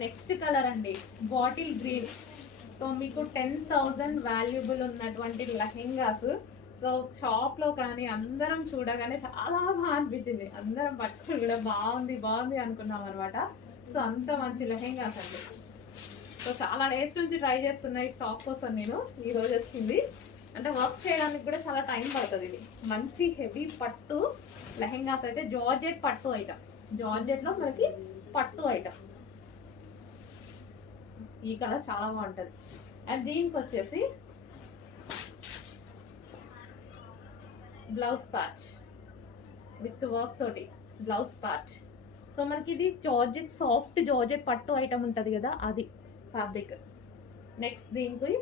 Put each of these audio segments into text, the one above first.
Next colour అండి bottle green. So మీకు 10,000 valuable ఉన్నటువంటి లెహెంగాస్. సో షాప్ లో కానీ అందరం చూడగానే చాలా బాగా అనిపించింది, అందరం పట్టుకుని కూడా బాగుంది బాగుంది అనుకున్నాం అనమాట. సో అంత మంచి లెహెంగాస్ అండి. సో చాలా డేస్ నుంచి ట్రై చేస్తున్నా ఈ స్టాక్ కోసం నేను. ఈ రోజు వచ్చింది, అంటే వర్క్ చేయడానికి కూడా చాలా టైం పడుతుంది. ఇది మంచి హెవీ పట్టు లెహెంగాస్ అయితే జార్జెట్ పట్టు ఐటమ్, జార్జెట్ లో మనకి పట్టు ఐటమ్. ఈ కలర్ చాలా బాగుంటది. అండ్ దీనికి వచ్చేసి బ్లౌజ్ పార్ట్ విత్ వర్క్ తోటి బ్లౌజ్ పార్ట్. సో మనకి ఇది జార్జెట్, సాఫ్ట్ జార్జెట్ పట్టు ఐటమ్ ఉంటుంది కదా, అది ఫ్యాబ్రిక్. నెక్స్ట్ దీనికి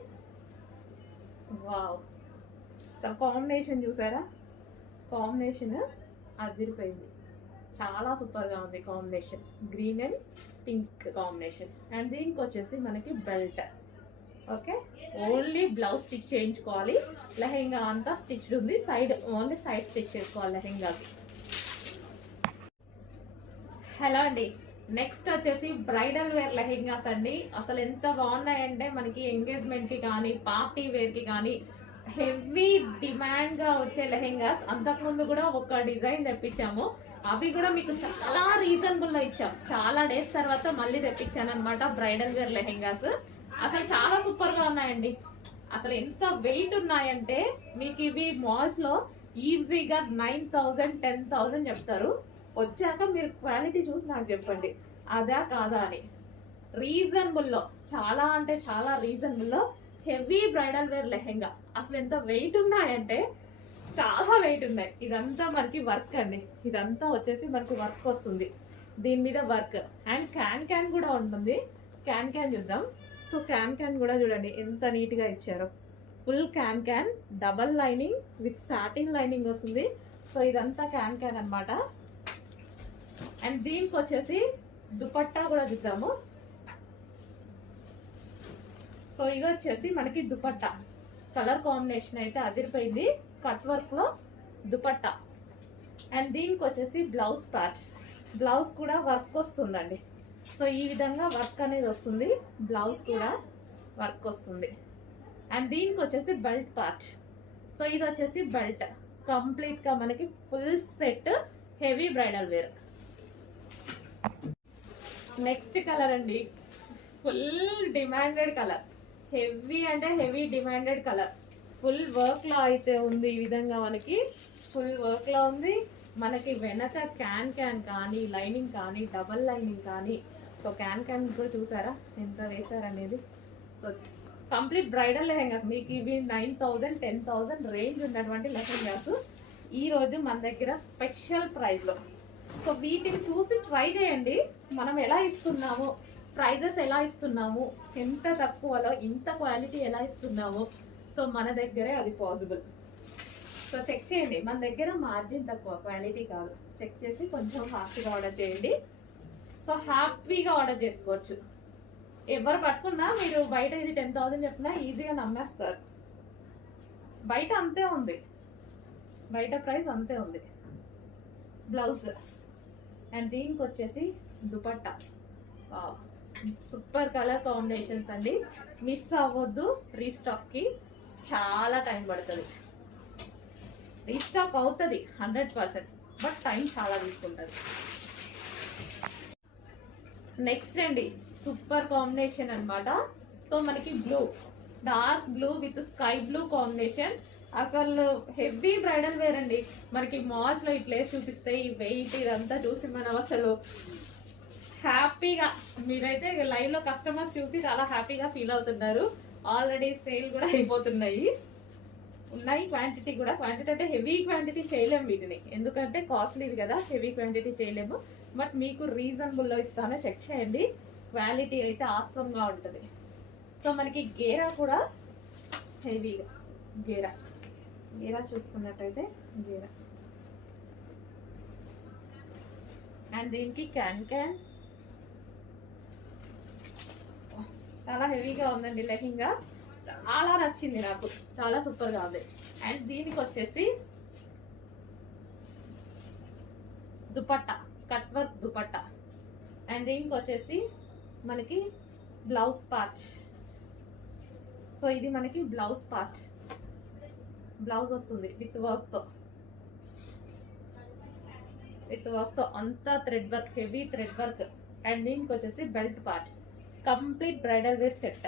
వావ్, సో కాంబినేషన్ చూసారా, కాంబినేషన్ అదిరిపోయింది, చాలా సూపర్గా ఉంది combination, green and pink combination. And దీనికి వచ్చేసి మనకి belt. Okay, only blouse stitch చేయించుకోవాలి, లెహెంగా అంతా స్టిచ్డ్ ఉంది, సైడ్ ఓన్లీ సైడ్ స్టిచ్ చేసుకోవాలి లెహెంగాకి. హలో అండి, నెక్స్ట్ వచ్చేసి బ్రైడల్ వేర్ లెహెంగాస్ అండి. అసలు ఎంత బాగున్నాయంటే మనకి ఎంగేజ్మెంట్ కి కానీ పార్టీ వేర్ కి కానీ హెవీ డిమాండ్ గా వచ్చే లెహెంగాస్. అంతకుముందు కూడా ఒక డిజైన్ తెప్పించాము, అవి కూడా మీకు చాలా రీజనబుల్ లో ఇచ్చాం. చాలా డేస్ తర్వాత మళ్ళీ తెప్పించాను అనమాట బ్రైడల్ వేర్ లెహెంగాస్. అసలు చాలా సూపర్ గా ఉన్నాయండి. అసలు ఎంత వెయిట్ ఉన్నాయంటే మీకు ఇవి మాల్స్ లో ఈజీగా 9,000 10,000 చెప్తారు. వచ్చాక మీరు క్వాలిటీ చూసి నాకు చెప్పండి అదా కాదా అని. రీజనబుల్ లో, చాలా అంటే చాలా రీజనబుల్ లో హెవీ బ్రైడల్ వేర్ లెహెంగా. అసలు ఎంత వెయిట్ ఉన్నాయంటే చాలా వెయిట్ ఉన్నాయి. ఇదంతా మనకి వర్క్ అండి, ఇదంతా వచ్చేసి మనకి వర్క్ వస్తుంది, దీని మీద వర్క్. అండ్ క్యాన్ కూడా ఉంటుంది. క్యాన్ చూద్దాం. సో క్యాన్ కూడా చూడండి ఎంత నీట్ గా ఇచ్చారో. Full can double lining with satin lining వస్తుంది. సో ఇదంతా క్యాన్ అన్నమాట. అండ్ దీనికి వచ్చేసి దుపట్టా కూడా చూద్దాము. సో ఇది వచ్చేసి మనకి దుపట్టా కలర్ కాంబినేషన్ అయితే అదిరిపోయింది, కట్ వర్క్ లో దుపట్టా. అండ్ దీనికి వచ్చేసి బ్లౌజ్ పార్ట్, బ్లౌజ్ కూడా వర్క్ వస్తుందండి. సో ఈ విధంగా వర్క్ అనేది వస్తుంది, బ్లౌజ్ కూడా వర్క్ వస్తుంది. అండ్ దీనికి వచ్చేసి బెల్ట్ పార్ట్. సో ఇది వచ్చేసి బెల్ట్, కంప్లీట్ గా మనకి full set heavy bridal wear. Next colour అండి, ఫుల్ డిమాండెడ్ కలర్, హెవీ అంటే heavy demanded colour. Full work లో అయితే ఉంది, ఈ విధంగా మనకి ఫుల్ వర్క్ లో ఉంది. మనకి వెనక క్యాన్ కానీ లైనింగ్ కానీ డబల్ లైనింగ్ కానీ. సో క్యాన్ కూడా చూసారా ఎంత వేసారనేది. సో కంప్లీట్ బ్రైడల్ లెహెంగాస్ మీకు ఇవి 9,000 10,000 రేంజ్ ఉన్నటువంటి లెహెంగాస్ ఈ రోజు మన దగ్గర స్పెషల్ ప్రైస్ లో. సో వీటిని చూసి ట్రై చేయండి, మనం ఎలా ఇస్తున్నాము, ప్రైజెస్ ఎలా ఇస్తున్నాము, ఎంత తక్కువలో ఇంత క్వాలిటీ ఎలా ఇస్తున్నాము. సో మన దగ్గరే అది పాసిబుల్. సో చెక్ చేయండి, మన దగ్గర మార్జిన్ తక్కువ, క్వాలిటీ కాదు. చెక్ చేసి కొంచెం ఫాస్ట్గా ఆర్డర్ చేయండి. సో హ్యాపీగా ఆర్డర్ చేసుకోవచ్చు. ఎవరు పట్టుకున్నా మీరు బయట ఇది 10,000 చెప్పినా ఈజీగా నమ్మేస్తారు. బయట అంతే ఉంది, బయట ప్రైస్ అంతే ఉంది. బ్లౌజ్ అండ్ దీనికి వచ్చేసి దుపట్టా. సూపర్ కలర్ కాంబినేషన్స్ అండి, మిస్ అవ్వద్దు. రీస్టాక్ కి చాలా టైం పడుతుంది, రీస్టాక్ అవుతుంది 100%, బట్ టైం చాలా తీసుకుంటుంది. నెక్స్ట్ అండి సూపర్ కాంబినేషన్ అన్నమాట. సో మనకి blue, dark blue with sky blue combination. అసలు హెవీ బ్రైడల్ వేర్ అండి. మనకి మాల్స్ లో ఇట్లే చూపిస్తే ఈ వెయిట్ ఇదంతా చూసి మనం అసలు హ్యాపీగా, మీరైతే లైవ్ లో కస్టమర్స్ చూసి చాలా హ్యాపీగా ఫీల్ అవుతున్నారు. ఆల్రెడీ సేల్ కూడా అయిపోతున్నాయి, ఉన్నాయి క్వాంటిటీ కూడా. క్వాంటిటీ అంటే హెవీ క్వాంటిటీ చేయలేము వీటిని, ఎందుకంటే కాస్ట్లీది కదా, హెవీ క్వాంటిటీ చేయలేము. బట్ మీకు రీజనబుల్లో ఇస్తానో చెక్ చేయండి, క్వాలిటీ అయితే ఆసంగా ఉంటుంది. సో మనకి గేరా కూడా హెవీగా, గేరా చూసుకున్నట్టయితే గేరా. అండ్ దీనికి క్యాన్ చాలా హెవీగా ఉందండి లెహంగా, చాలా నచ్చింది నాకు, చాలా సూపర్ గా ఉంది. అండ్ దీనికి వచ్చేసి dupatta, cut work dupatta. And దీనికి వచ్చేసి మనకి బ్లౌజ్ పార్ట్. సో ఇది మనకి బ్లౌజ్ పార్ట్, బ్లౌజ్ వస్తుంది విత్ వర్క్తో, అంతా thread work, heavy thread work. And దీనికి వచ్చేసి belt part. Complete bridal wear set.